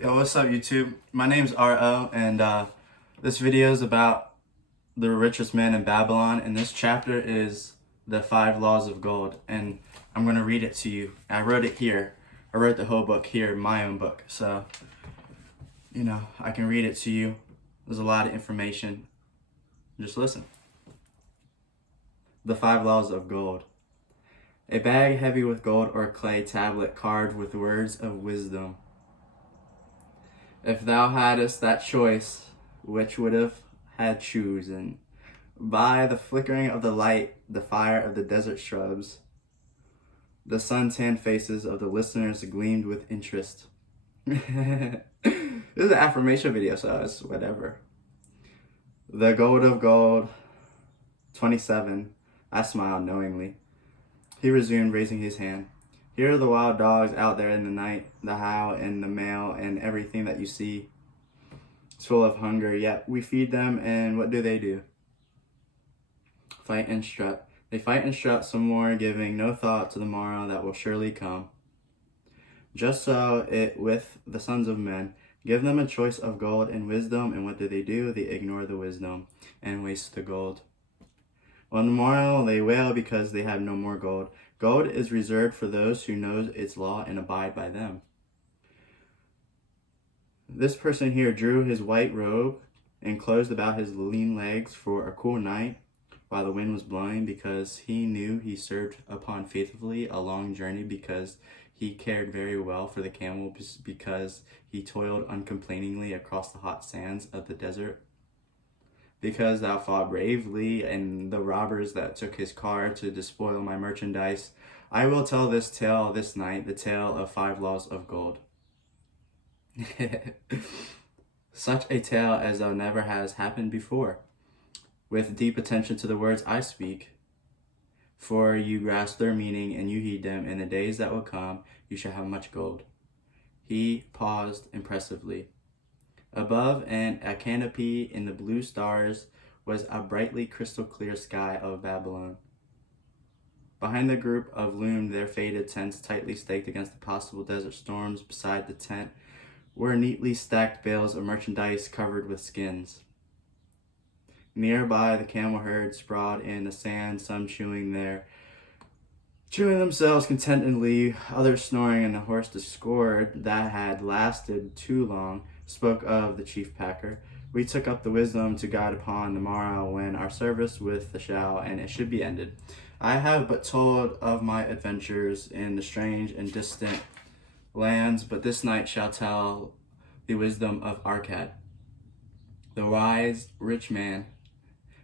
Yo, what's up YouTube? My name's RO and this video is about the richest man in Babylon, and this chapter is the 5 laws of gold, and I'm going to read it to you. I wrote it here. I wrote the whole book here, my own book, so I can read it to you. There's a lot of information. Just listen. The 5 laws of gold. A bag heavy with gold or a clay tablet carved with words of wisdom. If thou hadst that choice, which would have had chosen, by the flickering of the light, the fire of the desert shrubs, the sun-tanned faces of the listeners gleamed with interest. This is an affirmation video, so it's whatever. The gold of gold, 27. I smiled knowingly. He resumed, raising his hand. Here are the wild dogs out there in the night, the howl and the male and everything that you see. It's full of hunger, yet we feed them, and what do? Fight and strut. They fight and strut some more, giving no thought to the morrow that will surely come. Just so it with the sons of men. Give them a choice of gold and wisdom, and what do? They ignore the wisdom and waste the gold. On the morrow they wail because they have no more gold. Gold is reserved for those who know its law and abide by them. This person here drew his white robe and closed about his lean legs for a cool night while the wind was blowing, because he knew he served upon faithfully a long journey, because he cared very well for the camel, because he toiled uncomplainingly across the hot sands of the desert. Because thou fought bravely and the robbers that took his car to despoil my merchandise, I will tell this tale this night, the tale of 5 laws of gold. Such a tale as though never has happened before, with deep attention to the words I speak. For you grasp their meaning and you heed them. In the days that will come, you shall have much gold. He paused impressively. Above a canopy in the blue stars was a brightly crystal clear sky of Babylon. Behind the group of loomed their faded tents, tightly staked against the possible desert storms. Beside the tent were neatly stacked bales of merchandise covered with skins. Nearby the camel herd sprawled in the sand, some chewing themselves contentedly, others snoring, and the horse discord that had lasted too long spoke of the chief packer. We took up the wisdom to guide upon the morrow, when our service with the shall and it should be ended. I have but told of my adventures in the strange and distant lands, but this night shall tell the wisdom of Arkad, the wise, rich man.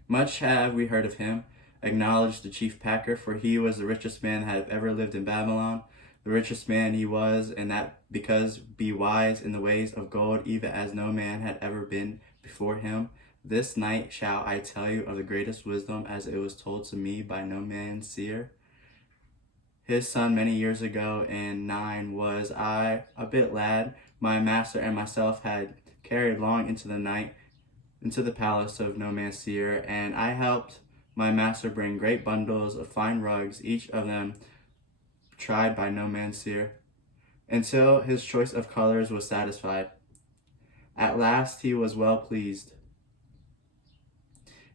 Much have we heard of him, acknowledged the chief packer, for he was the richest man that had ever lived in Babylon. The richest man he was, and that because be wise in the ways of gold, even as no man had ever been before him. This night shall I tell you of the greatest wisdom, as it was told to me by no man's seer. His son many years ago, in 9 was I, a bit lad, my master and myself had carried long into the night, into the palace of no man's seer, and I helped my master bring great bundles of fine rugs, each of them tried by no man's seer, until his choice of colors was satisfied. At last he was well pleased,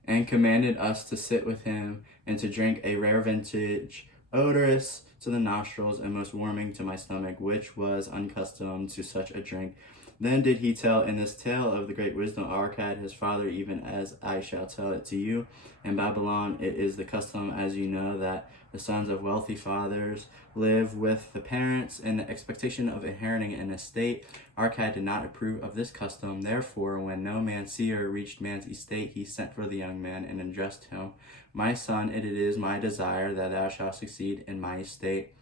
and commanded us to sit with him and to drink a rare vintage, odorous to the nostrils and most warming to my stomach, which was unaccustomed to such a drink. Then did he tell in this tale of the great wisdom of Arkad, his father, even as I shall tell it to you. In Babylon it is the custom, as you know, that the sons of wealthy fathers live with the parents in the expectation of inheriting an estate. Arkad did not approve of this custom. Therefore, when no man's seer reached man's estate, he sent for the young man and addressed him. My son, it is my desire that thou shalt succeed in my estate.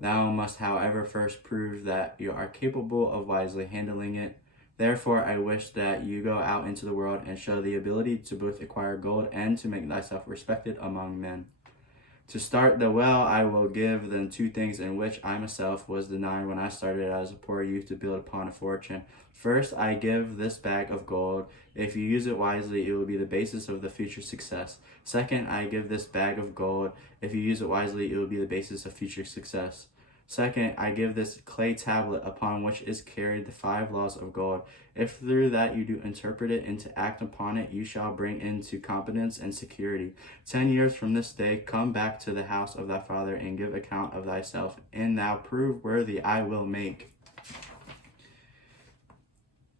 Thou must, however, first prove that you are capable of wisely handling it. Therefore, I wish that you go out into the world and show the ability to both acquire gold and to make thyself respected among men. To start the well, I will give them 2 things in which I myself was denied when I started as a poor youth to build upon a fortune. First, I give this bag of gold. If you use it wisely, it will be the basis of the future success. Second, I give this bag of gold. If you use it wisely, it will be the basis of future success. Second, I give this clay tablet upon which is carried the 5 laws of God. If through that you do interpret it and to act upon it, you shall bring into competence and security. 10 years from this day, come back to the house of thy father and give account of thyself, and thou prove worthy, I will make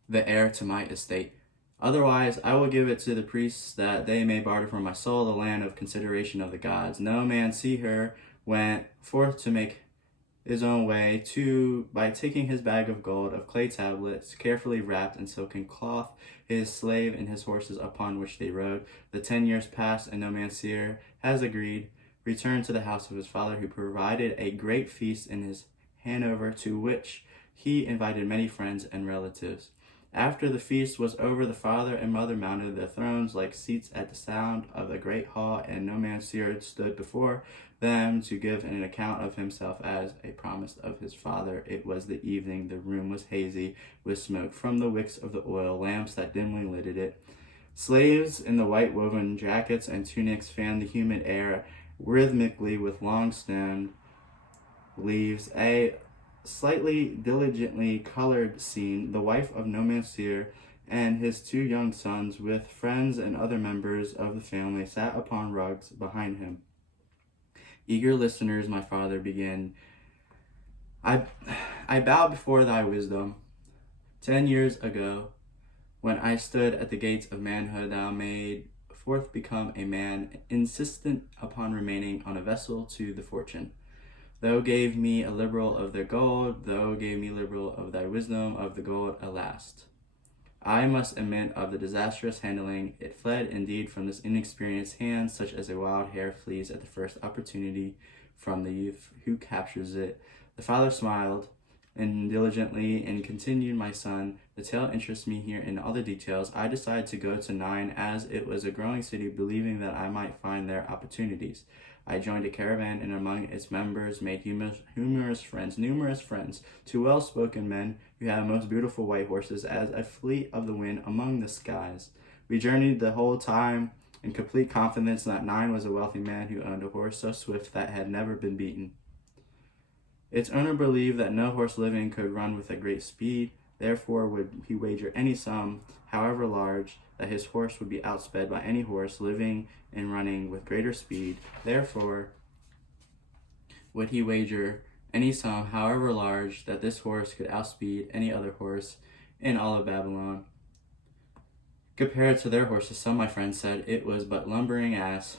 the heir to my estate. Otherwise, I will give it to the priests that they may barter for my soul the land of consideration of the gods. No man see her went forth to make his own way by taking his bag of gold of clay tablets carefully wrapped in silken cloth, his slave and his horses upon which they rode. The 10 years passed, and no man seer has agreed, returned to the house of his father, who provided a great feast in his Hanover, to which he invited many friends and relatives. After the feast was over, the father and mother mounted their thrones like seats at the sound of a great hall, and no man seer stood before them to give an account of himself as a promise of his father. It was the evening. The room was hazy with smoke from the wicks of the oil lamps that dimly lighted it. Slaves in the white woven jackets and tunics fanned the humid air rhythmically with long-stemmed leaves. A slightly diligently colored scene. The wife of no man seer and his 2 young sons, with friends and other members of the family, sat upon rugs behind him. Eager listeners, my father began, I bow before thy wisdom. 10 years ago, when I stood at the gates of manhood, thou made forth become a man, insistent upon remaining on a vessel to the fortune. Thou gave me a liberal of the gold, thou gave me liberal of thy wisdom, of the gold, alas. I must admit of the disastrous handling. It fled indeed from this inexperienced hand, such as a wild hare flees at the first opportunity from the youth who captures it. The father smiled and diligently and continued, my son, the tale interests me here in all the details. I decided to go to Nain, as it was a growing city, believing that I might find there opportunities. I joined a caravan, and among its members made numerous friends, 2 well-spoken men who had most beautiful white horses, as a fleet of the wind among the skies. We journeyed the whole time in complete confidence that Nain was a wealthy man who owned a horse so swift that had never been beaten. Its owner believed that no horse living could run with a great speed. Therefore would he wager any sum, however large, that his horse would be outsped by any horse living and running with greater speed. Therefore would he wager any sum, however large, that this horse could outspeed any other horse in all of Babylon. Compared to their horses, some, my friends, said it was but lumbering ass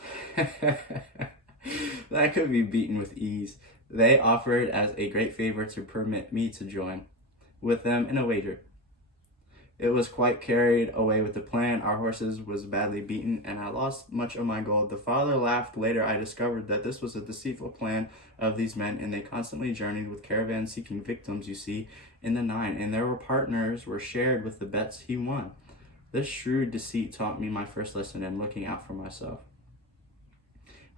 that could be beaten with ease. They offered as a great favor to permit me to join with them in a wager. It was quite carried away with the plan. Our horses was badly beaten, and I lost much of my gold. The father laughed. Later I discovered that this was a deceitful plan of these men, and they constantly journeyed with caravans seeking victims, you see, in the Nain, and their partners were shared with the bets he won. This shrewd deceit taught me my first lesson in looking out for myself.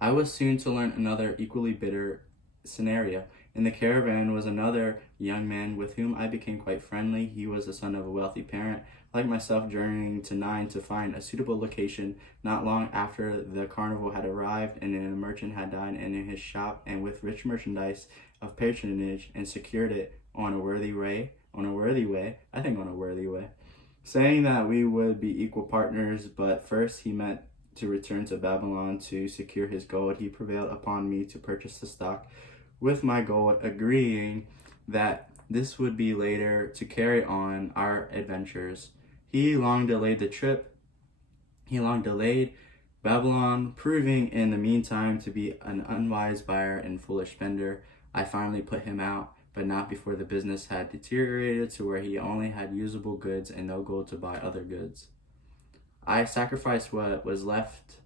I was soon to learn another equally bitter scenario. In the caravan was another young man with whom I became quite friendly. He was the son of a wealthy parent, like myself, journeying to Nain to find a suitable location. Not long after the carnival had arrived, and a merchant had dined in his shop, and with rich merchandise of patronage, and secured it on a worthy way, saying that we would be equal partners. But first he meant to return to Babylon to secure his gold. He prevailed upon me to purchase the stock with my gold, agreeing that this would be later to carry on our adventures. He long delayed Babylon, proving in the meantime to be an unwise buyer and foolish spender. I finally put him out, but not before the business had deteriorated to where he only had usable goods and no gold to buy other goods. I sacrificed what was left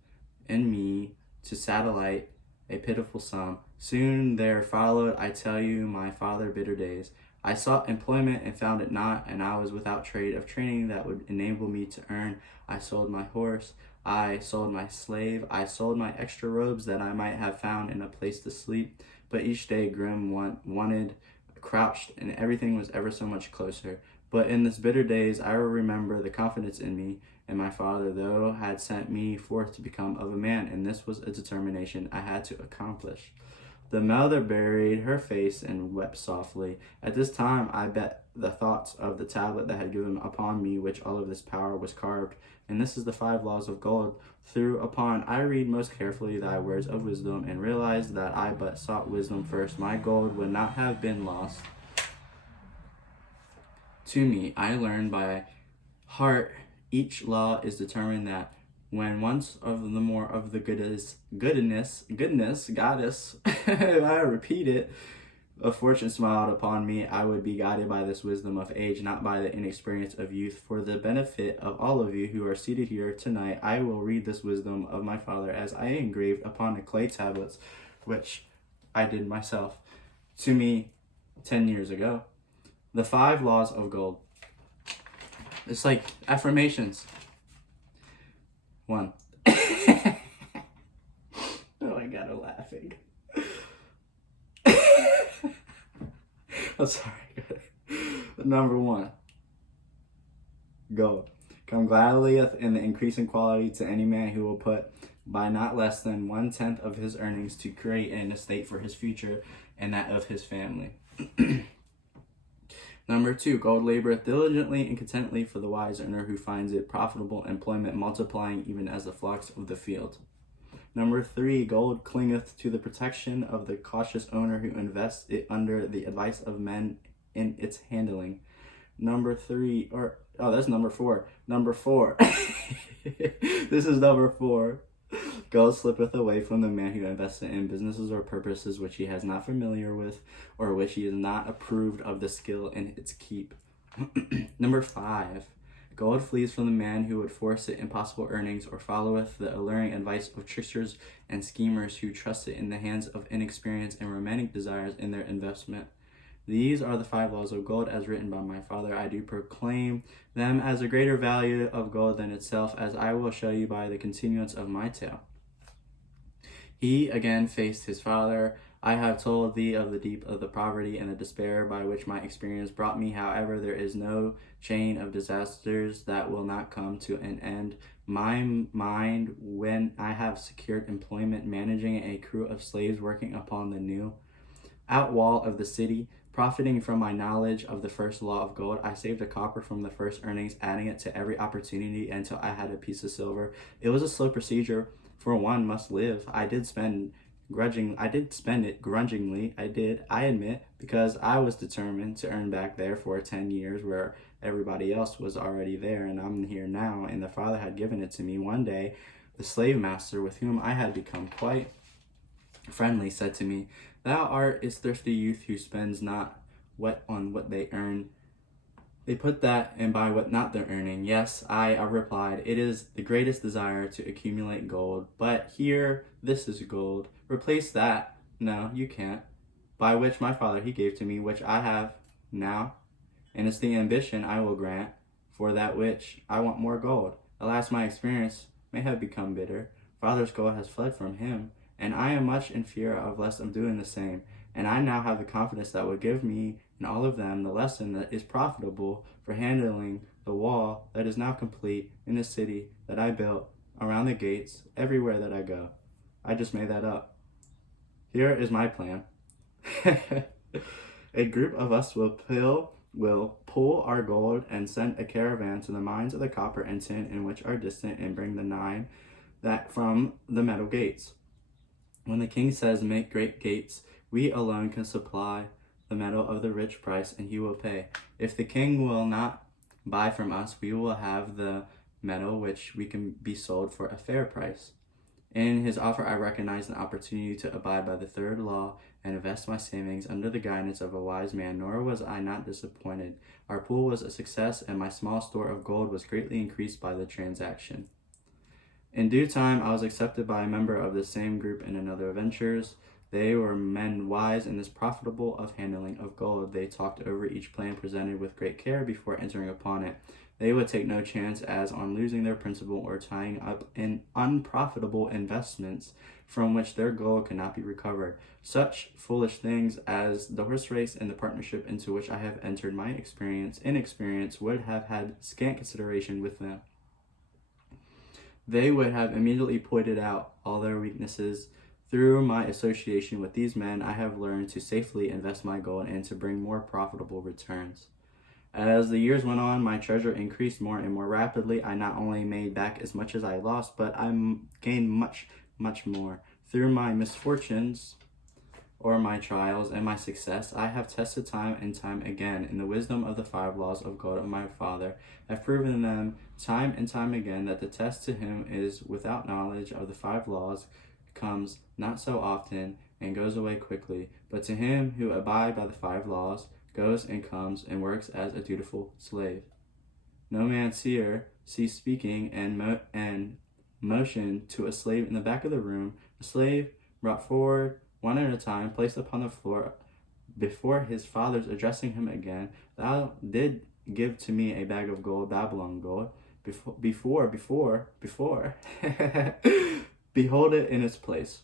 in me to satellite a pitiful sum. Soon there followed, I tell you, my father bitter days. I sought employment and found it not, and I was without trade of training that would enable me to earn. I sold my horse, I sold my slave, I sold my extra robes that I might have found in a place to sleep. But each day Grim wanted, crouched, and everything was ever so much closer. But in this bitter days I will remember the confidence in me, and my father, though, had sent me forth to become of a man, and this was a determination I had to accomplish. The mother buried her face and wept softly. At this time I bet the thoughts of the tablet that had given upon me, which all of this power was carved. And this is the 5 laws of gold. Through upon I read most carefully thy words of wisdom, and realized that I but sought wisdom first, my gold would not have been lost to me. I learned by heart each law is determined that when once of the more of the goodness, goddess, if I repeat it, a fortune smiled upon me, I would be guided by this wisdom of age, not by the inexperience of youth. For the benefit of all of you who are seated here tonight, I will read this wisdom of my father as I engraved upon the clay tablets, which I did myself, to me 10 years ago. The 5 laws of gold. It's like affirmations. 1. Oh, I got her laughing. I'm sorry. Number 1. Gold. Come gladly in the increasing quality to any man who will put by not less than 1/10 of his earnings to create an estate for his future and that of his family. Number 2, gold laboreth diligently and contentedly for the wise earner who finds it profitable employment, multiplying even as the flocks of the field. Number 3, gold clingeth to the protection of the cautious owner who invests it under the advice of men in its handling. Number 4. Number 4. This is number 4. Gold slippeth away from the man who investeth in businesses or purposes which he has not familiar with, or which he is not approved of the skill in its keep. Number 5. Gold flees from the man who would force it impossible earnings, or followeth the alluring advice of tricksters and schemers who trust it in the hands of inexperience and romantic desires in their investment. These are the 5 laws of gold as written by my father. I do proclaim them as a greater value of gold than itself, as I will show you by the continuance of my tale. He again faced his father. I have told thee of the deep of the poverty and the despair by which my experience brought me. However, there is no chain of disasters that will not come to an end. My mind, when I have secured employment managing a crew of slaves working upon the new outwall of the city, profiting from my knowledge of the first law of gold, I saved a copper from the first earnings, adding it to every opportunity until I had a piece of silver. It was a slow procedure, for one must live. I did spend it grudgingly. I admit, because I was determined to earn back there for 10 years where everybody else was already there, and I'm here now, and the father had given it to me. One day, the slave master, with whom I had become quite friendly, said to me, "Thou art a thrifty youth who spends not on what they earn. They put that and buy what not they're earning." Yes, I replied, it is the greatest desire to accumulate gold, but here, this is gold. Replace that. No, you can't. By which my father he gave to me, which I have now, and it's the ambition I will grant, for that which I want more gold. Alas, my experience may have become bitter. Father's gold has fled from him, and I am much in fear of lest of doing the same. And I now have the confidence that would give me and all of them the lesson that is profitable for handling the wall that is now complete in the city that I built around the gates everywhere that I go. I just made that up. Here is my plan. A group of us will pull our gold and send a caravan to the mines of the copper and tin in which are distant, and bring the 9 that from the metal gates. When the king says, "Make great gates," we alone can supply the metal of the rich price, and he will pay. If the king will not buy from us, we will have the metal which we can be sold for a fair price. In his offer, I recognized an opportunity to abide by the 3rd law and invest my savings under the guidance of a wise man, nor was I not disappointed. Our pool was a success, and my small store of gold was greatly increased by the transaction. In due time, I was accepted by a member of the same group in another ventures. They were men wise in this profitable of handling of gold. They talked over each plan presented with great care before entering upon it. They would take no chance as on losing their principal or tying up in unprofitable investments from which their gold could not be recovered. Such foolish things as the horse race and the partnership into which I have entered, my inexperience would have had scant consideration with them. They would have immediately pointed out all their weaknesses Through my association with these men, I have learned to safely invest my gold and to bring more profitable returns. As the years went on, my treasure increased more and more rapidly. I not only made back as much as I lost, but I gained much, much more. Through my misfortunes, or my trials and my success, I have tested time and time again in the wisdom of the 5 laws of God of my Father. I've proven them time and time again that the test to him is without knowledge of the 5 laws comes not so often and goes away quickly, but to him who abide by the 5 laws goes and comes and works as a dutiful slave. No man cease speaking and motion to a slave in the back of the room. The slave brought forward one at a time, placed upon the floor before his father's, addressing him again. Thou did give to me a bag of gold, Babylon gold. Before. Behold it in its place.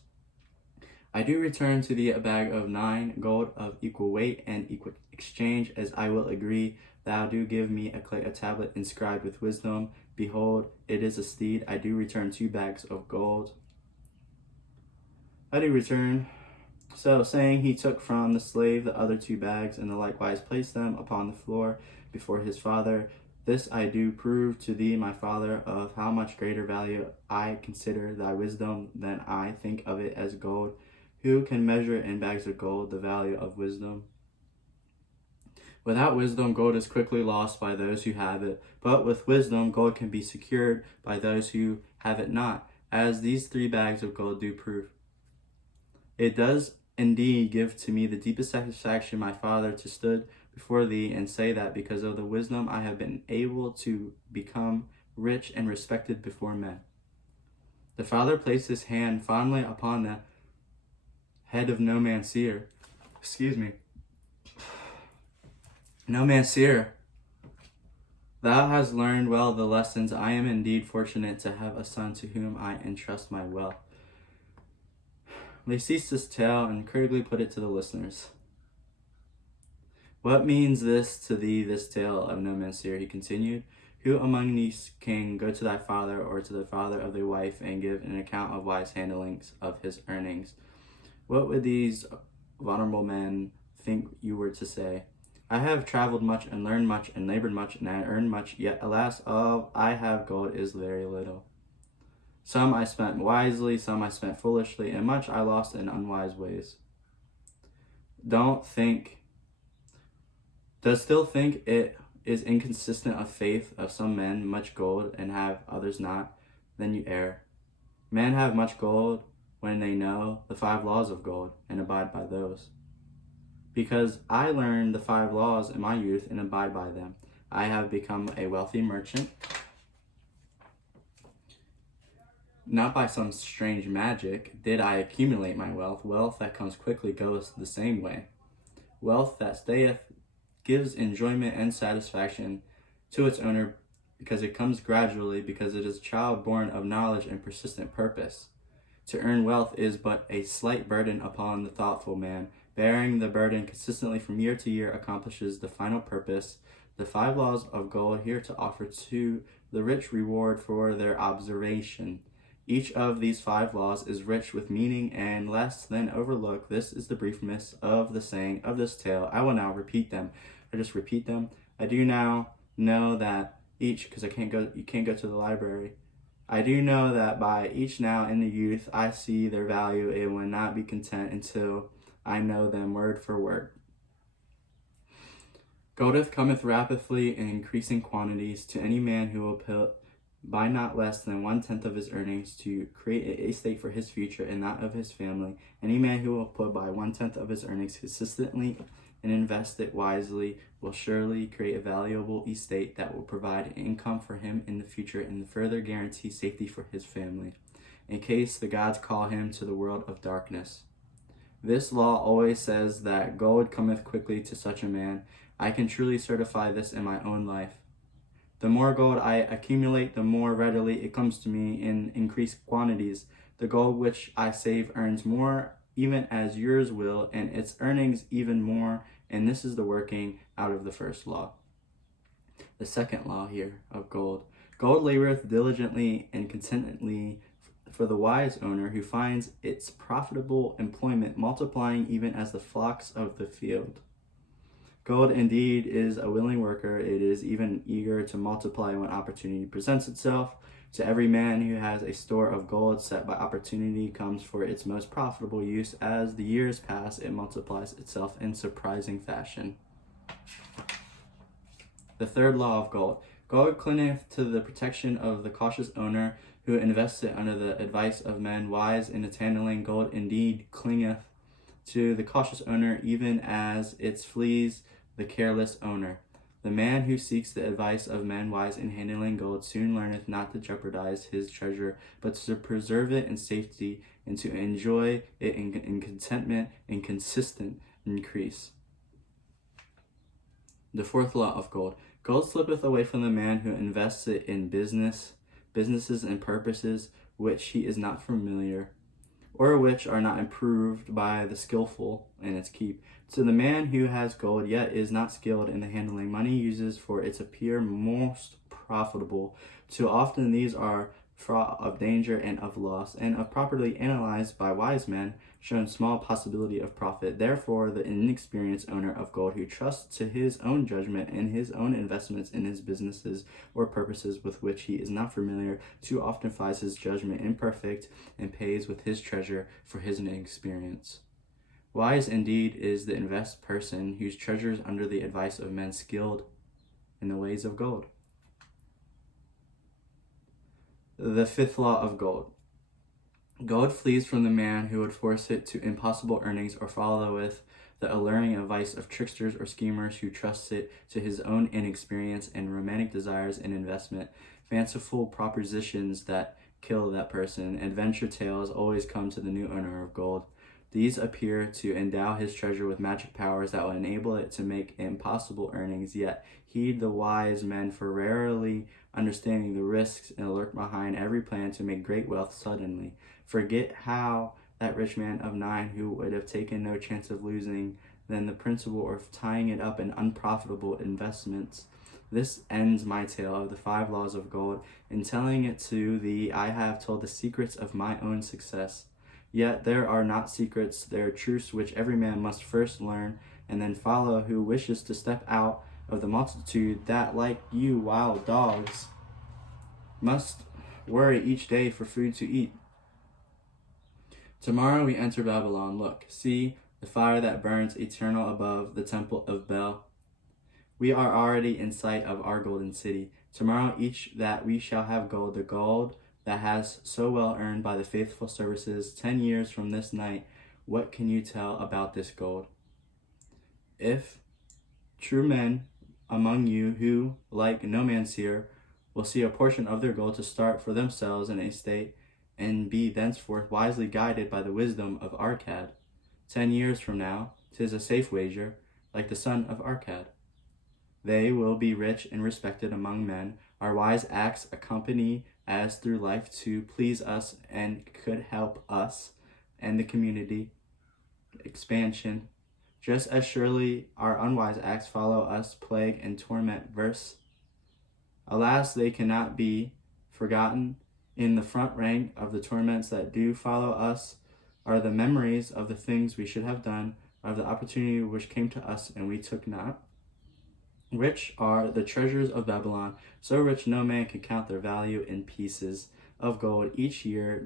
I do return to thee a bag of 9 gold of equal weight and equal exchange, as I will agree. Thou do give me a tablet inscribed with wisdom. Behold, it is a steed. I do return 2 bags of gold. I do return. So saying, he took from the slave the other 2 bags, and likewise placed them upon the floor before his father. This I do prove to thee, my father, of how much greater value I consider thy wisdom than I think of it as gold. Who can measure in bags of gold the value of wisdom? Without wisdom, gold is quickly lost by those who have it, but with wisdom, gold can be secured by those who have it not, as these 3 bags of gold do prove. It does indeed give to me the deepest satisfaction, my Father, to stand before thee and say that because of the wisdom I have been able to become rich and respected before men. The Father placed his hand fondly upon the head of No Man Seer. No Man Seer, thou hast learned well the lessons. I am indeed fortunate to have a son to whom I entrust my wealth. They ceased this tale and critically put it to the listeners. What means this to thee, this tale of No Man Seer? He continued. Who among these can go to thy father or to the father of thy wife and give an account of wise handlings of his earnings? What would these vulnerable men think you were to say? I have traveled much and learned much and labored much and I earned much, yet alas, all I have gold is very little. Some I spent wisely, some I spent foolishly, and much I lost in unwise ways. Does still think it is inconsistent of faith of some men much gold and have others not? Then you err. Men have much gold when they know the 5 laws of gold and abide by those. Because I learned the 5 laws in my youth and abide by them, I have become a wealthy merchant. Not by some strange magic did I accumulate my wealth. Wealth that comes quickly goes the same way. Wealth that stayeth gives enjoyment and satisfaction to its owner because it comes gradually, because it is a child born of knowledge and persistent purpose. To earn wealth is but a slight burden upon the thoughtful man. Bearing the burden consistently from year to year accomplishes the final purpose. The 5 laws of gold here to offer to the rich reward for their observation. Each of these 5 laws is rich with meaning and less than overlook. This is the briefness of the saying of this tale. I will now repeat them. I just repeat them. I do now know that each, because you can't go to the library. I do know that by each now in the youth I see their value and will not be content until I know them word for word. Goldeth cometh rapidly in increasing quantities to any man who will put by not less than 1/10 of his earnings to create a estate for his future and that of his family. Any man who will put by 1/10 of his earnings consistently and invest it wisely will surely create a valuable estate that will provide an income for him in the future and further guarantee safety for his family, in case the gods call him to the world of darkness. This law always says that gold cometh quickly to such a man. I can truly certify this in my own life. The more gold I accumulate, the more readily it comes to me in increased quantities. The gold which I save earns more, even as yours will, and its earnings even more, and this is the working out of the first law. The second law here of gold. Gold laboreth diligently and contentedly for the wise owner who finds its profitable employment multiplying even as the flocks of the field. Gold indeed is a willing worker. It is even eager to multiply when opportunity presents itself. To every man who has a store of gold set by opportunity comes for its most profitable use. As the years pass, it multiplies itself in surprising fashion. The third law of gold. Gold clingeth to the protection of the cautious owner who invests it under the advice of men wise in its handling. Gold indeed clingeth to the cautious owner even as it flees the careless owner. The man who seeks the advice of men wise in handling gold soon learneth not to jeopardize his treasure, but to preserve it in safety and to enjoy it in contentment and consistent increase. The fourth law of gold. Gold slippeth away from the man who invests it in businesses and purposes which he is not familiar, or which are not improved by the skillful in its keep. To the man who has gold yet is not skilled in the handling money uses for its appear most profitable. Too often these are fraught of danger and of loss, and of properly analyzed by wise men, shown small possibility of profit. Therefore, the inexperienced owner of gold who trusts to his own judgment and his own investments in his businesses or purposes with which he is not familiar, too often finds his judgment imperfect and pays with his treasure for his inexperience. Wise indeed is the invest person whose treasures under the advice of men skilled in the ways of gold. The fifth law of gold. Gold flees from the man who would force it to impossible earnings or followeth the alluring advice of tricksters or schemers who trusts it to his own inexperience and romantic desires in investment. Fanciful propositions that kill that person. Adventure tales always come to the new owner of gold. These appear to endow his treasure with magic powers that will enable it to make impossible earnings, yet heed the wise men for rarely understanding the risks and lurk behind every plan to make great wealth suddenly. Forget how that rich man of 9 who would have taken no chance of losing than the principle of tying it up in unprofitable investments. This ends my tale of the 5 laws of gold. In telling it to thee, I have told the secrets of my own success. Yet there are not secrets, there are truths which every man must first learn and then follow who wishes to step out of the multitude that, like you wild dogs, must worry each day for food to eat. Tomorrow we enter Babylon. Look, see the fire that burns eternal above the temple of Bel. We are already in sight of our golden city. Tomorrow each that we shall have gold, the gold that has so well earned by the faithful services. 10 years from this night, what can you tell about this gold? If true men among you who, like no man's here, will see a portion of their gold to start for themselves in a state and be thenceforth wisely guided by the wisdom of Arcad. 10 years from now, 'tis a safe wager, like the son of Arcad. They will be rich and respected among men. Our wise acts accompany as through life to please us and could help us and the community expansion. Just as surely our unwise acts follow us, plague and torment verse. Alas, they cannot be forgotten. In the front rank of the torments that do follow us are the memories of the things we should have done, of the opportunity which came to us and we took not. Rich are the treasures of Babylon, so rich no man can count their value in pieces of gold. Each year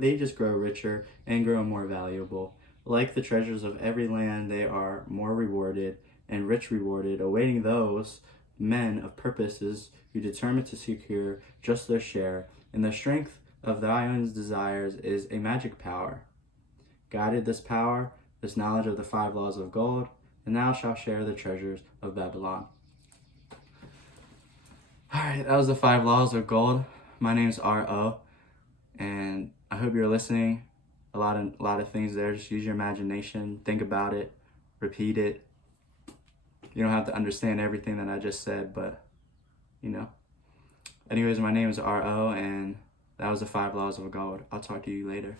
they just grow richer and grow more valuable. Like the treasures of every land, they are more rewarded and rich rewarded, awaiting those men of purposes who determine to secure just their share. And the strength of thy own desires is a magic power. Guided this power, this knowledge of the 5 laws of gold, and thou shalt share the treasures of Babylon. Alright, that was the 5 laws of gold. My name is R.O. and I hope you're listening. A lot of things there. Just use your imagination, think about it, repeat it. You don't have to understand everything that I just said, but you know. Anyways, my name is R.O. and that was the 5 laws of gold. I'll talk to you later.